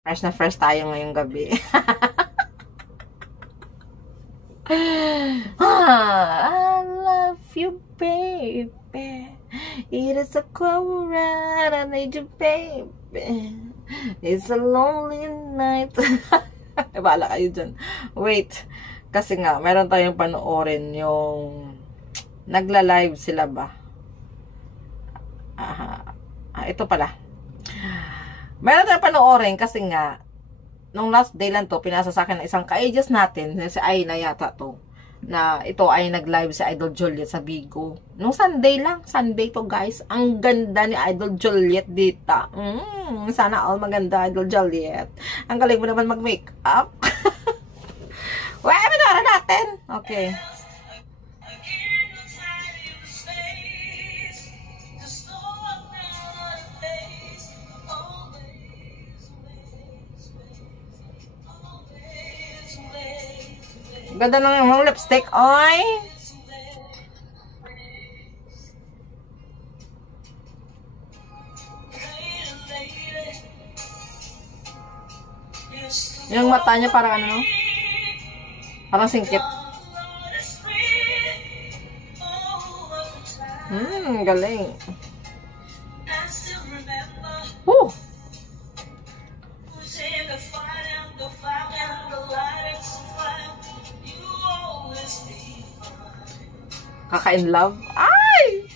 Fresh na fresh tayo ngayong gabi. I love you, baby. It is a cold ride. I need you, baby. It's a lonely night. Bahala kayo dyan. Wait. Kasi nga, meron tayong panoorin yung nagla-live sila ba? Ito pala. Meron tayong panoorin kasi nga, nung last day lang to, pinasa sa akin ng isang ka-ages natin, si Ayna yata to, na ito ay nag-live si Idol Juliet sa Bigo. Nung Sunday lang, Sunday to guys. Ang ganda ni Idol Juliet dito. Sana all maganda, Idol Juliet. Ang galing mo naman mag-makeup. Well, pinara natin. Okay. Ganda ng yung lipstick, oy. Yung mata niya parang ano, no? Parang singkit. Galing. Kaka-in love. Ay!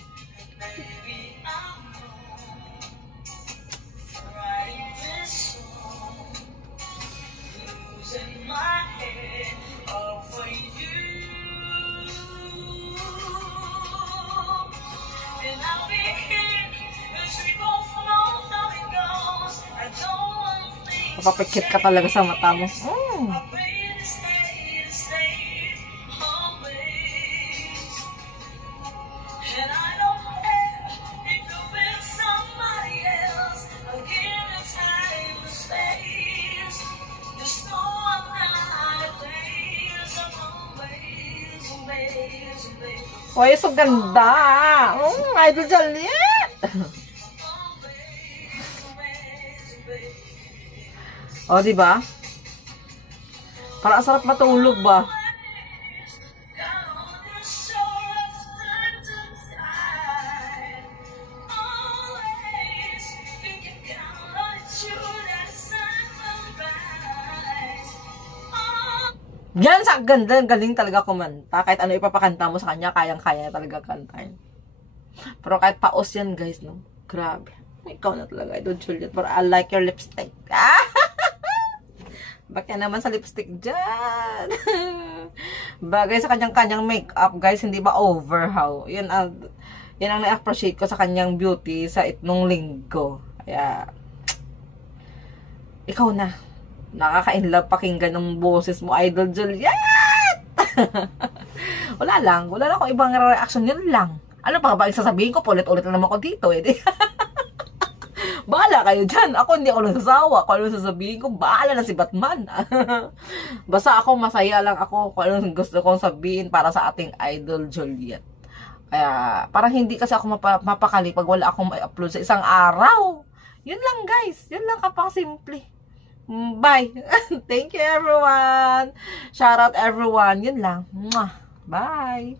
Papapikit ka talaga sa mata mo. Uy, so ganda. Idol Juliet. O, diba? Parang sarap matulog ba? Yan sa ganda, galing talaga kumanta. Kahit ano ipapakanta mo sa kanya, kayang-kaya talaga kantahin. Pero kahit paos yan, guys, no? Grabe. Ikaw na talaga, Idol Juliet. Pero I like your lipstick. Bakit naman sa lipstick dyan? Bagay sa kanyang-kanyang makeup, guys. Hindi ba overhaul? Yan ang na-appreciate ko sa kanyang beauty sa itnong linggo. Kaya, ikaw na. Nakaka-inlove pakinggan ng boses mo, Idol Juliet! Wala lang akong ibang reaction, yun lang. Ano pa ba yung sasabihin ko? Ulit-ulit na naman ko dito, eh. Bahala kayo dyan. Ako hindi ako nasasawa. Kung ano sasabihin ko, bahala na si Batman. Basta ako, masaya lang ako kung ano gusto kong sabihin para sa ating Idol Juliet. Kaya, parang hindi kasi ako mapakali pag wala akong ma-upload sa isang araw. Yun lang, guys. Yun lang kapasimple. Bye. Thank you, everyone. Shout out, everyone. Yun lang. Bye.